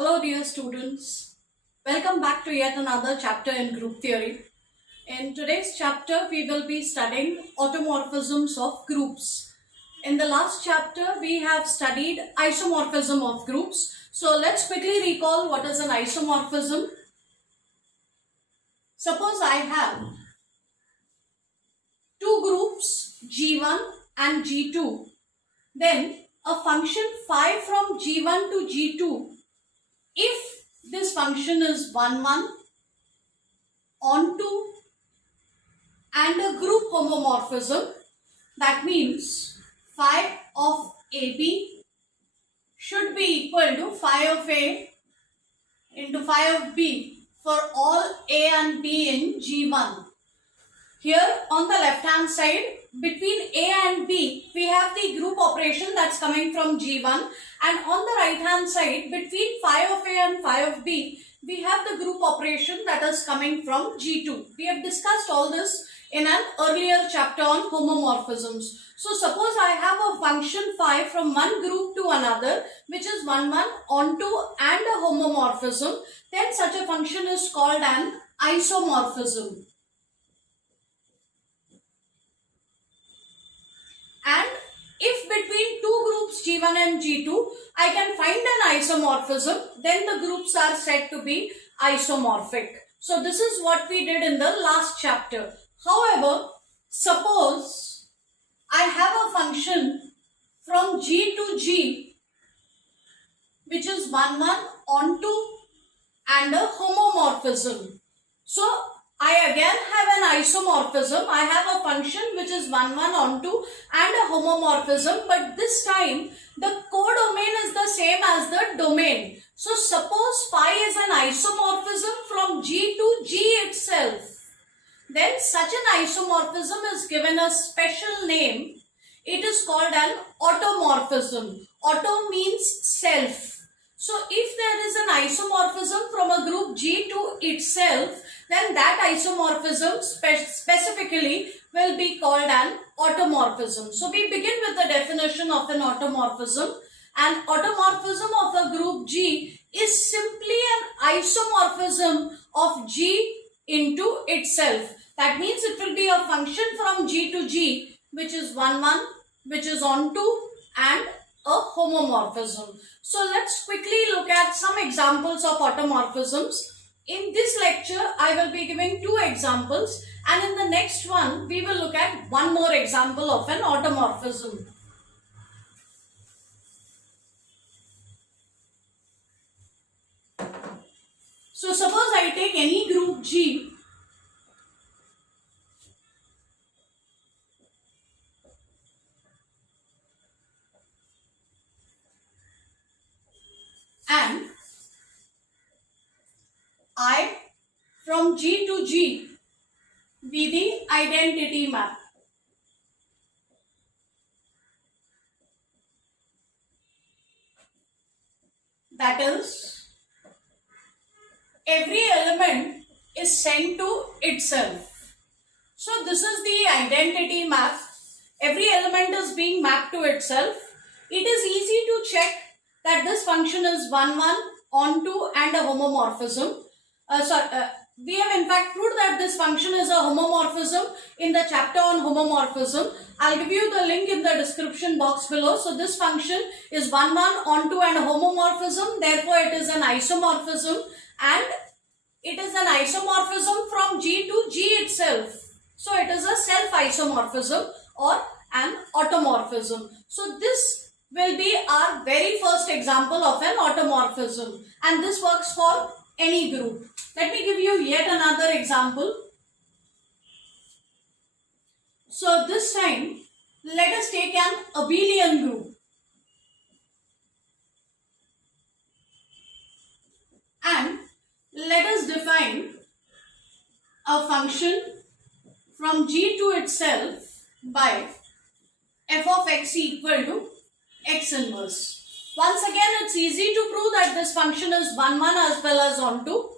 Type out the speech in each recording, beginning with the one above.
Hello dear students, welcome back to yet another chapter in group theory. In today's chapter we will be studying automorphisms of groups. In the last chapter we have studied isomorphism of groups. So let's quickly recall what is an isomorphism. Suppose I have two groups G1 and G2. Then a function phi from G1 to G2. If this function is 1, 1, onto and a group homomorphism, that means phi of AB should be equal to phi of A into phi of B for all A and B in G1. Here on the left hand side, between A and B, we have the group operation that's coming from G1, and on the right hand side, between phi of A and phi of B, we have the group operation that is coming from G2. We have discussed all this in an earlier chapter on homomorphisms. So suppose I have a function phi from one group to another, which is 1, 1, onto and a homomorphism, then such a function is called an isomorphism. And if between two groups G1 and G2, I can find an isomorphism, then the groups are said to be isomorphic. So this is what we did in the last chapter. However, suppose I have a function from G to G, which is 1, 1, onto and a homomorphism. So I again have an isomorphism. I have a function which is 1, 1, onto and a homomorphism, but this time the codomain is the same as the domain. So suppose phi is an isomorphism from G to G itself. Then such an isomorphism is given a special name. It is called an automorphism. Auto means self. So if there is an isomorphism from a group G to itself, then that isomorphism specifically will be called an automorphism. So we begin with the definition of an automorphism. An automorphism of a group G is simply an isomorphism of G into itself. That means it will be a function from G to G, which is 1, 1, which is onto and a homomorphism. So let's quickly look at some examples of automorphisms. In this lecture, I will be giving two examples, and in the next one, we will look at one more example of an automorphism. So suppose I take any group G and I from G to G be the identity map. That is, every element is sent to itself. So this is the identity map. Every element is being mapped to itself. It is easy to check that this function is 1, 1, onto and a homomorphism. We have in fact proved that this function is a homomorphism in the chapter on homomorphism. I'll give you the link in the description box below. So this function is 1, 1, onto and a homomorphism. Therefore, it is an isomorphism, and it is an isomorphism from G to G itself. So it is a self-isomorphism or an automorphism. So this will be our very first example of an automorphism, and this works for any group. Let me give you yet another example. So this time, let us take an abelian group. And let us define a function from G to itself by f of x equal to x inverse. Once again, it's easy to prove that this function is 1, 1 as well as onto,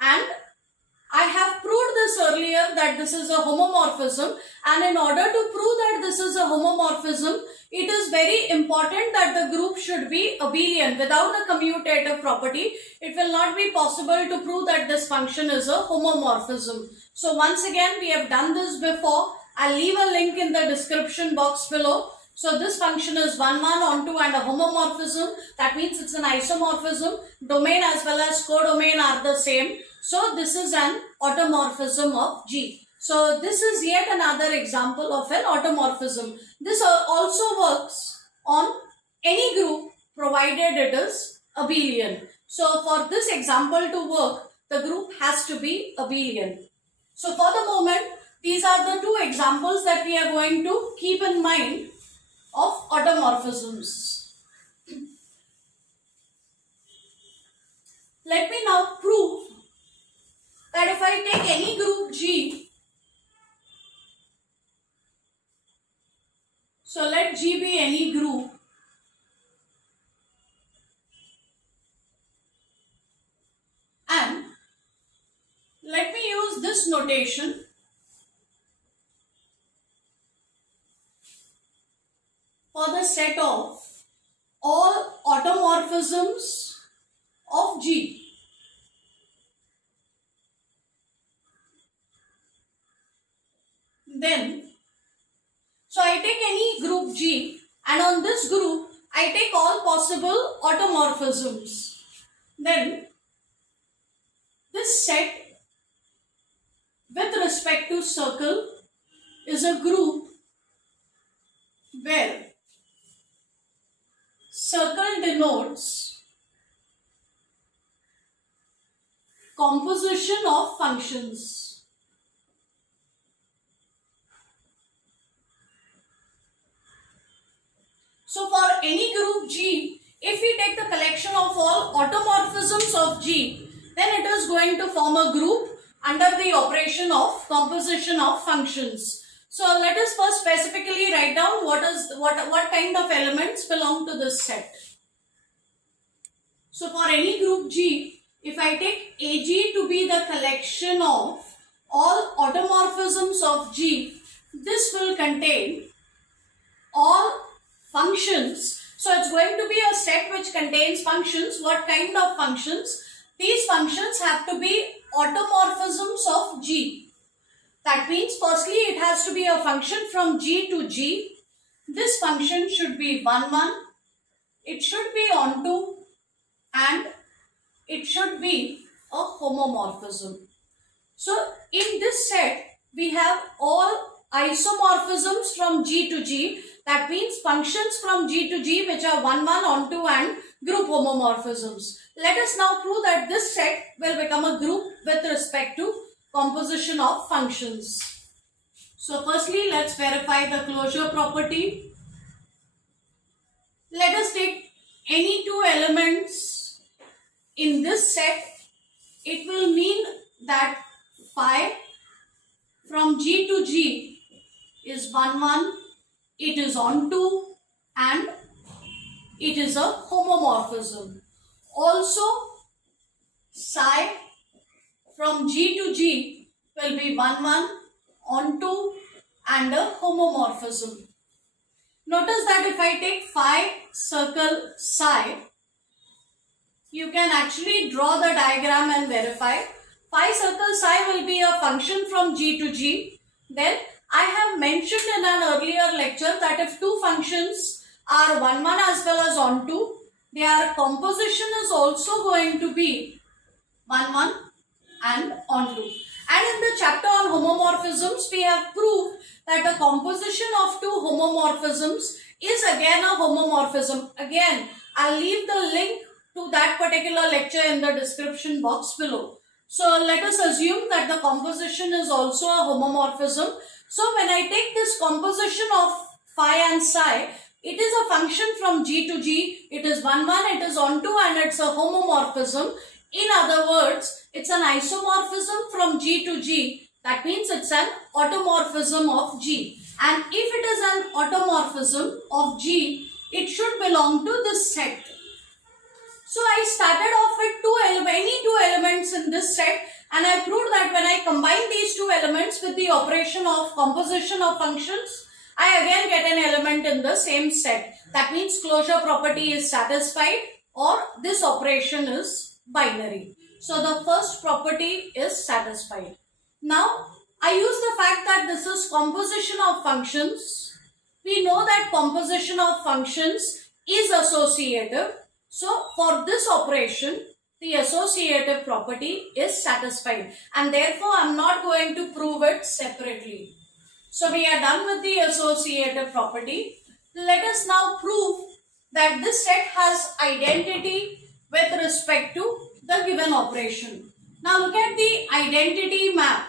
and I have proved this earlier earlier that this is a homomorphism, and in order to prove that this is a homomorphism, it is very important that the group should be abelian. Without the commutative property, it will not be possible to prove that this function is a homomorphism. So once again, we have done this before. I'll leave a link in the description box below. So this function is 1, 1, onto and a homomorphism. That means it's an isomorphism. Domain as well as codomain are the same. So this is an automorphism of G. So this is yet another example of an automorphism. This also works on any group provided it is abelian. So for this example to work, the group has to be abelian. So for the moment, these are the two examples that we are going to keep in mind of automorphisms. Let me now prove that if I take any group G, so let G be any group and let me use this notation. For the set of all automorphisms of G. Then, so I take any group G, and on this group, I take all possible automorphisms. Then, this set with respect to circle is a group where circle denotes composition of functions. So for any group G, if we take the collection of all automorphisms of G, then it is going to form a group under the operation of composition of functions. So let us first specifically write down what kind of elements belong to this set. So for any group G, if I take AG to be the collection of all automorphisms of G, this will contain all functions. So it's going to be a set which contains functions. What kind of functions? These functions have to be automorphisms of G. That means firstly it has to be a function from G to G. This function should be 1, 1. It should be onto and it should be a homomorphism. So in this set we have all isomorphisms from G to G. That means functions from G to G which are 1, 1, onto and group homomorphisms. Let us now prove that this set will become a group with respect to composition of functions. So firstly, let's verify the closure property. Let us take any two elements in this set. It will mean that phi from G to G is 1, 1. It is onto and it is a homomorphism. Also, psi from G to G will be 1, 1, onto and a homomorphism. Notice that if I take phi circle psi, you can actually draw the diagram and verify. Phi circle psi will be a function from G to G. Then I have mentioned in an earlier lecture that if two functions are 1, 1 as well as onto, their composition is also going to be 1, 1 and onto. And in the chapter on homomorphisms, we have proved that the composition of two homomorphisms is again a homomorphism. Again, I'll leave the link to that particular lecture in the description box below. So let us assume that the composition is also a homomorphism. So when I take this composition of phi and psi, it is a function from G to G. It is 1, 1, it is onto and it's a homomorphism. In other words, it's an isomorphism from G to G. That means it's an automorphism of G. And if it is an automorphism of G, it should belong to this set. So I started off with any two elements in this set, and I proved that when I combine these two elements with the operation of composition of functions, I again get an element in the same set. That means closure property is satisfied, or this operation is binary. So the first property is satisfied. Now I use the fact that this is composition of functions. We know that composition of functions is associative. So for this operation, the associative property is satisfied, and therefore I am not going to prove it separately. So we are done with the associative property. Let us now prove that this set has identity with respect to the given operation. Now look at the identity map.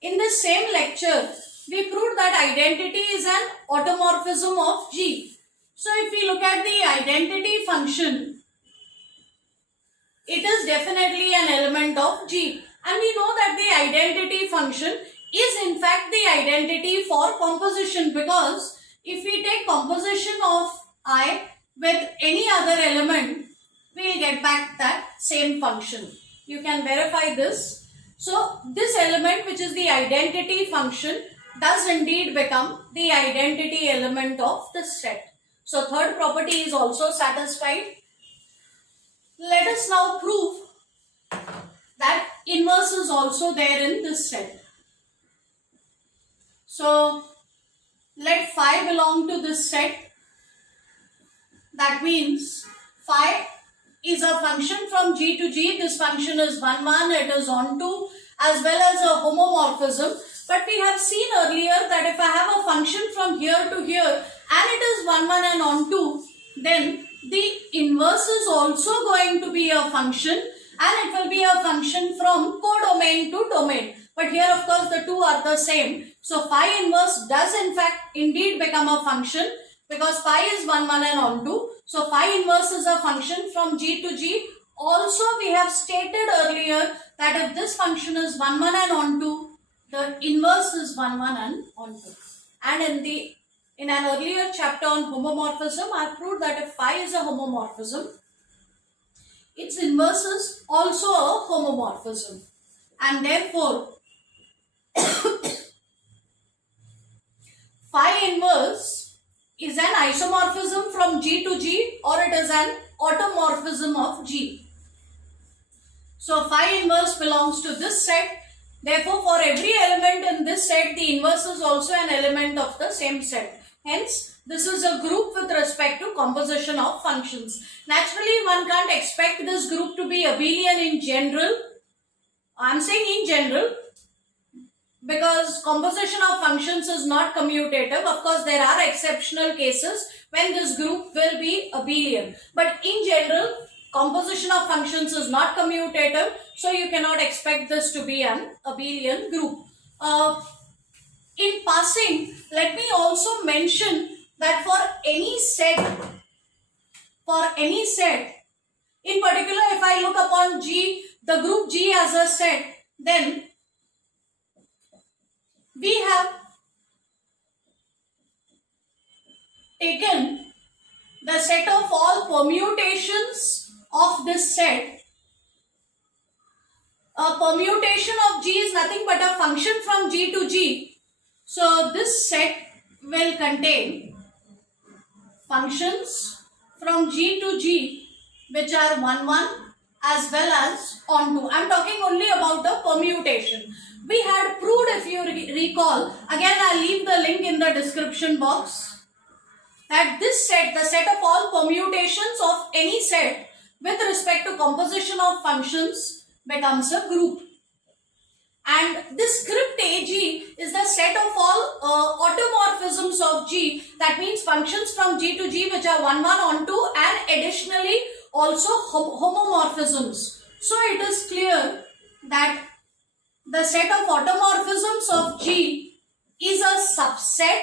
In this same lecture, we proved that identity is an automorphism of G. So if we look at the identity function, it is definitely an element of G. And we know that the identity function is in fact the identity for composition, because if we take composition of I with any other element, we will get back that same function. You can verify this. So this element, which is the identity function, does indeed become the identity element of this set. So third property is also satisfied. Let us now prove that inverse is also there in this set. So let phi belong to this set. That means phi is a function from G to G. This function is 1, 1, it is onto, as well as a homomorphism. But we have seen earlier that if I have a function from here to here and it is 1, 1 and onto, then the inverse is also going to be a function, and it will be a function from codomain to domain. But here of course the two are the same. So phi inverse does in fact indeed become a function, because phi is 1, 1 and onto. So phi inverse is a function from G to G. Also we have stated earlier that if this function is 1, 1 and onto, the inverse is 1, 1 and onto. And in an earlier chapter on homomorphism, I have proved that if phi is a homomorphism, its inverse is also a homomorphism. And therefore, phi inverse is an isomorphism from G to G, or it is an automorphism of G. So phi inverse belongs to this set. Therefore, for every element in this set, the inverse is also an element of the same set. Hence, this is a group with respect to composition of functions. Naturally, one can't expect this group to be abelian in general. I am saying in general, because composition of functions is not commutative. Of course, there are exceptional cases when this group will be abelian. But in general, composition of functions is not commutative, so you cannot expect this to be an abelian group. In passing, let me also mention that for any set, in particular if I look upon G, the group G as a set, then we have taken the set of all permutations of this set. A permutation of G is nothing but a function from G to G. So this set will contain functions from G to G which are 1, 1 as well as onto. I am talking only about the permutation. We had proved, if you recall, again I will leave the link in the description box, that this set, the set of all permutations of any set with respect to composition of functions, becomes a group. And this script AG is the set of all automorphisms of G. That means functions from G to G which are 1, 1 onto, and additionally also homomorphisms. So it is clear that the set of automorphisms of G is a subset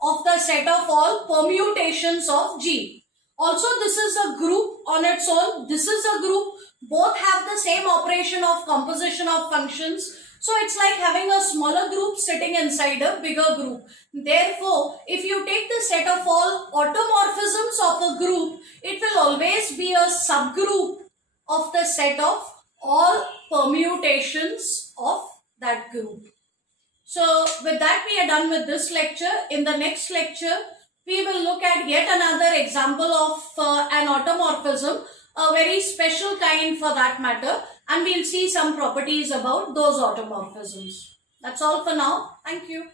of the set of all permutations of G. Also, this is a group on its own. This is a group. Both have the same operation of composition of functions. So it's like having a smaller group sitting inside a bigger group. Therefore, if you take the set of all automorphisms of a group, it will always be a subgroup of the set of all permutations of that group. So with that, we are done with this lecture. In the next lecture, we will look at yet another example of an automorphism, a very special kind for that matter, and we'll see some properties about those automorphisms. That's all for now. Thank you.